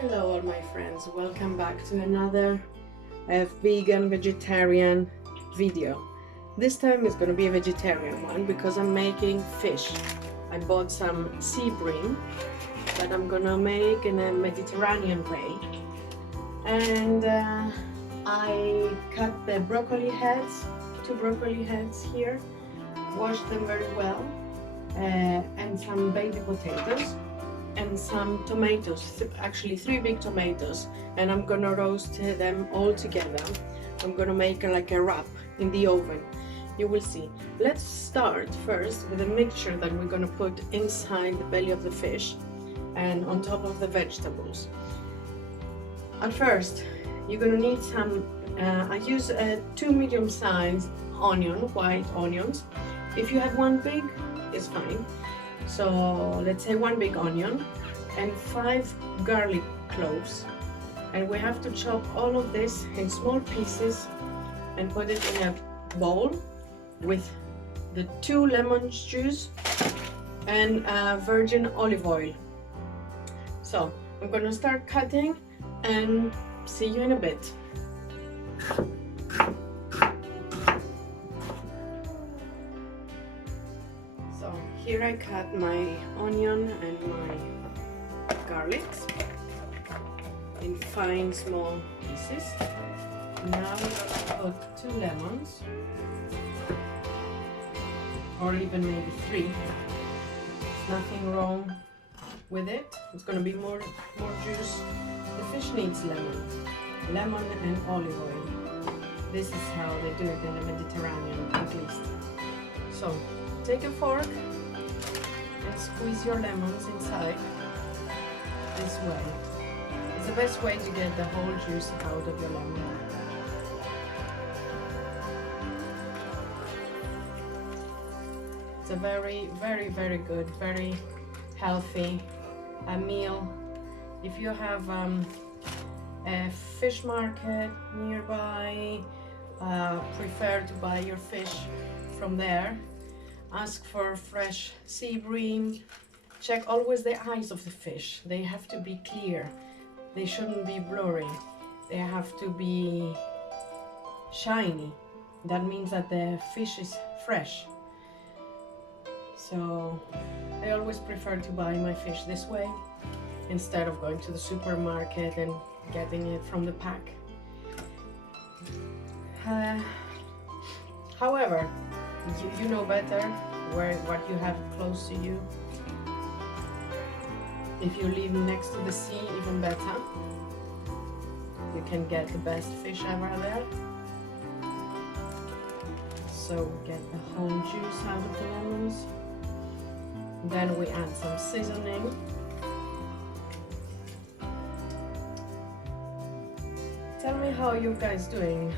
Hello all my friends, welcome back to another vegan vegetarian video. This time is going to be a vegetarian one because I'm making fish. I bought some Sea Bream that I'm gonna make in a Mediterranean way, and I cut the broccoli heads, 2 broccoli heads here, washed them very well, and some baby potatoes and some tomatoes, actually 3 big tomatoes, and I'm gonna roast them all together. I'm gonna make like a wrap in the oven. You will see. Let's start first with a mixture that we're gonna put inside the belly of the fish and on top of the vegetables. At first, you're gonna need some, I use 2 medium-sized white onions. If you have 1 big, it's fine. So let's say 1 big onion and 5 garlic cloves, and we have to chop all of this in small pieces and put it in a bowl with the 2 lemon juice and virgin olive oil. So I'm gonna start cutting and see you in a bit. Here I cut my onion and my garlics in fine small pieces. Now I'm gonna put 2 lemons, or even maybe 3. There's nothing wrong with it. It's gonna be more juice. The fish needs lemon and olive oil. This is how they do it in the Mediterranean, at least. So take a fork and squeeze your lemons inside this way. It's the best way to get the whole juice out of your lemon. It's a very good, very healthy meal. If you have a fish market nearby, prefer to buy your fish from there. Ask for fresh sea bream. Check always the eyes of the fish. They have to be clear. They shouldn't be blurry. They have to be shiny. That means that the fish is fresh. So I always prefer to buy my fish this way instead of going to the supermarket and getting it from the pack. However, you know better what you have close to you. If you live next to the sea, even better. You can get the best fish ever there. So get the whole juice out of the lemons. Then we add some seasoning. Tell me how you guys doing.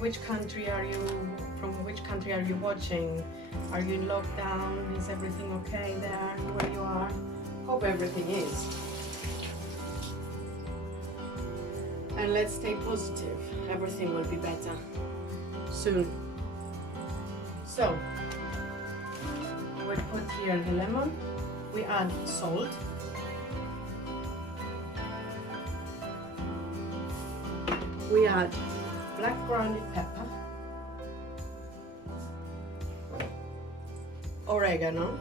Which country are you from? Which country are you watching? Are you in lockdown? Is everything okay there where you are? Hope everything is. And let's stay positive. Everything will be better soon. So we put here the lemon. We add salt. We add black grounded pepper, oregano.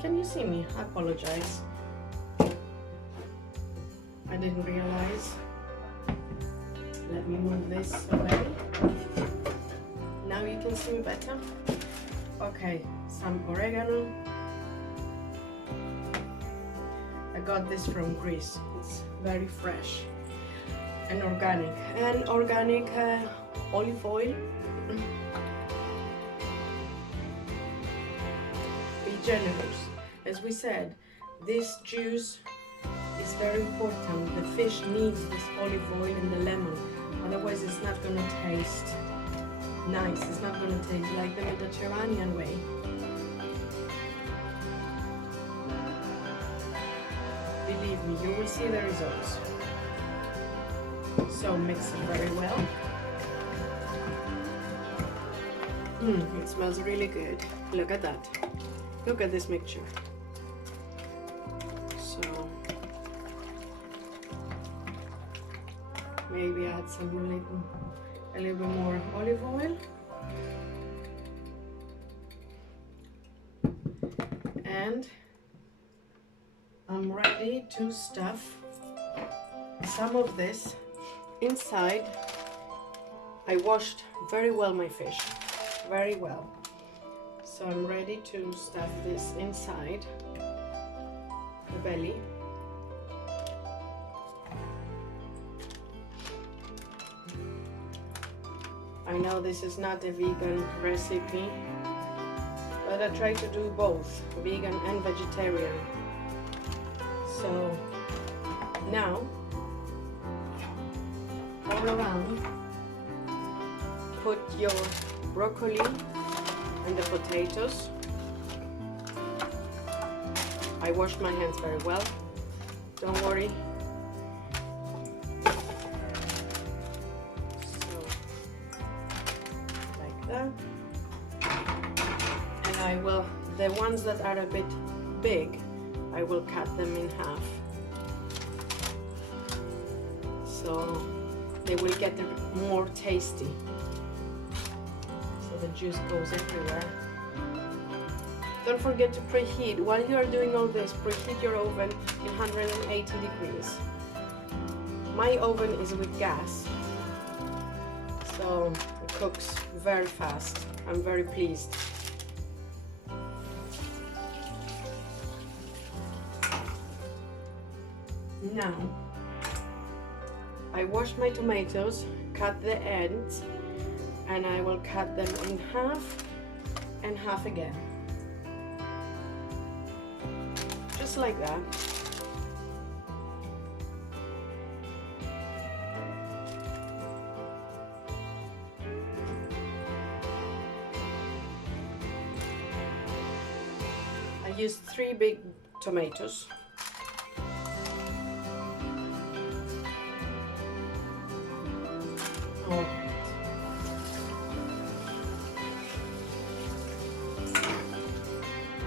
Can you see me? I apologize. I didn't realize. Let me move this away. Now you can see me better. Okay, some oregano. I got this from Greece. It's very fresh. And organic olive oil. Be generous. As we said, this juice is very important. The fish needs this olive oil and the lemon, otherwise it's not going to taste nice. It's not going to taste like the Mediterranean way. Believe me, you will see the results. So mix it very well. It smells really good. Look at that. Look at this mixture. So maybe add a little bit more olive oil. And I'm ready to stuff some of this inside. I washed very well my fish, very well. So I'm ready to stuff this inside the belly. I know this is not a vegan recipe, but I try to do both, vegan and vegetarian. So now, all around, put your broccoli and the potatoes. I washed my hands very well, don't worry. So, like that. And I will, the ones that are a bit big, I will cut them in half. So they will get more tasty. So the juice goes everywhere. Don't forget to preheat. While you are doing all this, preheat your oven in 180 degrees. My oven is with gas, so it cooks very fast. I'm very pleased. Now, I wash my tomatoes, cut the ends, and I will cut them in half and half again. Just like that. I used 3 big tomatoes. Oh.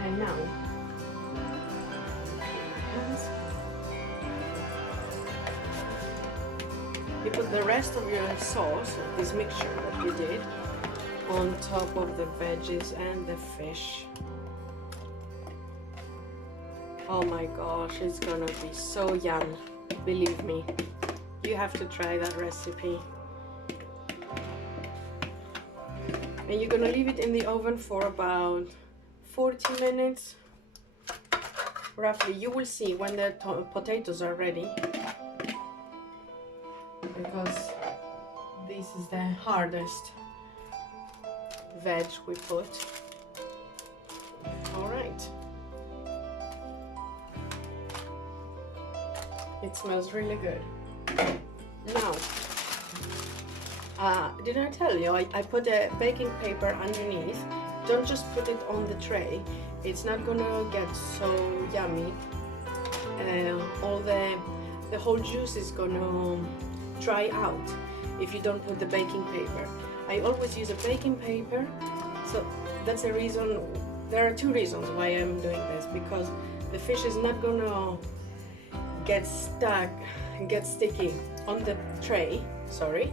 And now, you put the rest of your sauce, this mixture that you did, on top of the veggies and the fish. Oh my gosh, it's gonna be so yum, believe me. You have to try that recipe. And you're gonna leave it in the oven for about 40 minutes, roughly. You will see when the potatoes are ready, because this is the hardest veg we put. All right. It smells really good. Now, didn't I tell you, I put a baking paper underneath. Don't just put it on the tray. It's not gonna get so yummy. All the whole juice is gonna dry out if you don't put the baking paper. I always use a baking paper, so that's the reason. There are 2 reasons why I'm doing this, because the fish is not gonna get stuck, get sticky on the tray, sorry,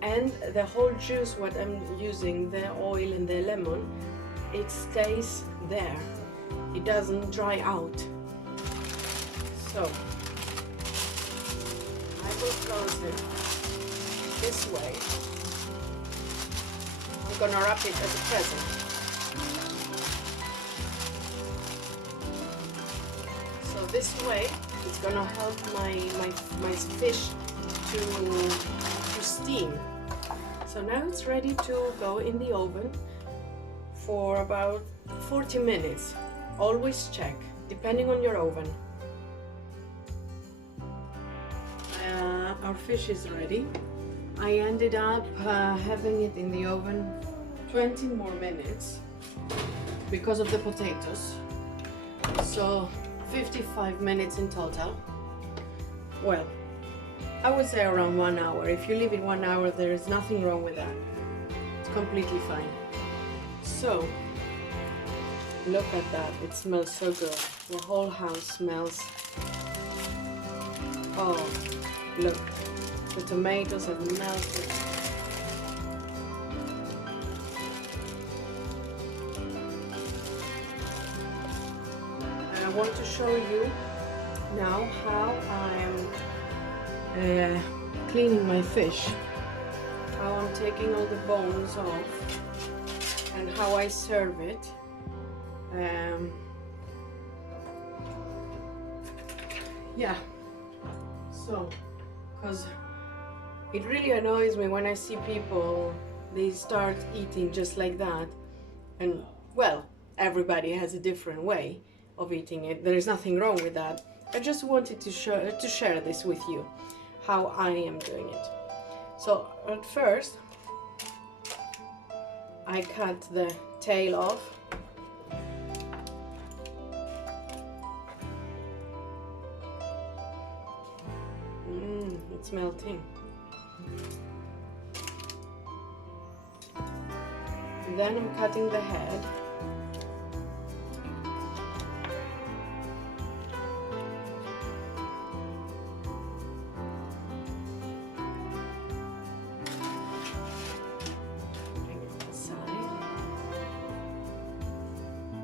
and the whole juice, what I'm using, the oil and the lemon, it stays there. It doesn't dry out. So I will close it this way. I'm gonna wrap it as a present. So this way it's gonna help my fish to steam. So now it's ready to go in the oven for about 40 minutes. Always check, depending on your oven. Our fish is ready. I ended up having it in the oven 20 more minutes because of the potatoes. So 55 minutes in total. Well, I would say around 1 hour. If you leave it 1 hour, there is nothing wrong with that. It's completely fine. So, look at that. It smells so good. The whole house smells. Oh, look. The tomatoes have melted. And I want to show you now how I'm cleaning my fish. How I'm taking all the bones off and how I serve it. Yeah, so because it really annoys me when I see people, they start eating just like that, and well, everybody has a different way of eating it. There is nothing wrong with that. I just wanted to share this with you, how I am doing it. So at first I cut the tail off. It's melting. And then I'm cutting the head.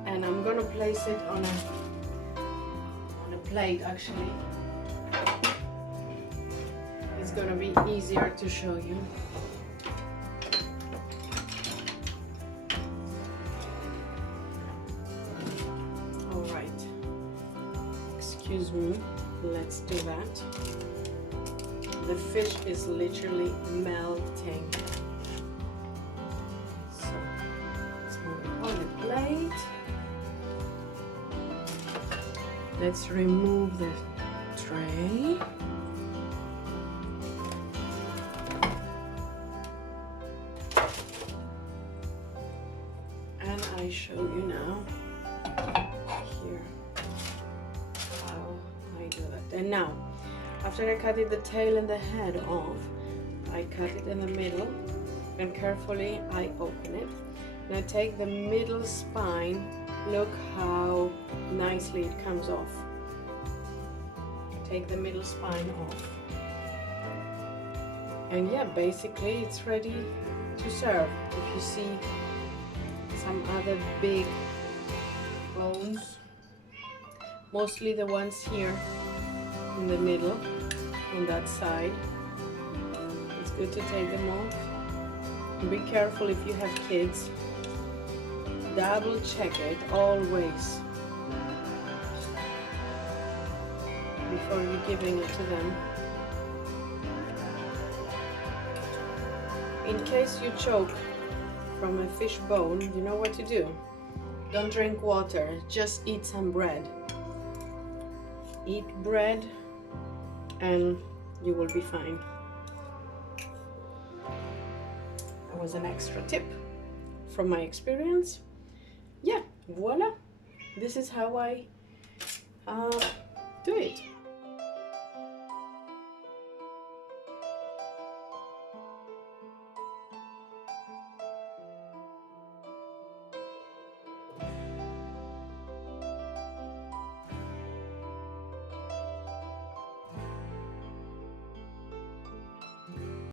And I'm gonna place it on a plate. Actually, it's gonna be easier to show you. All right, excuse me, let's do that. The fish is literally melting. So let's move it on the plate. Let's remove the tray. And I show you now here how I do that. And now, after I cutted the tail and the head off, I cut it in the middle and carefully I open it. And I take the middle spine. Look how nicely it comes off. Take the middle spine off. And yeah, basically it's ready to serve. If you see some other big bones, mostly the ones here in the middle, on that side, it's good to take them off. And be careful if you have kids. Double check it always before you're giving it to them. In case you choke from a fish bone, you know what to do. Don't drink water, just eat some bread. Eat bread and you will be fine. That was an extra tip from my experience. Yeah, voila, this is how I do it.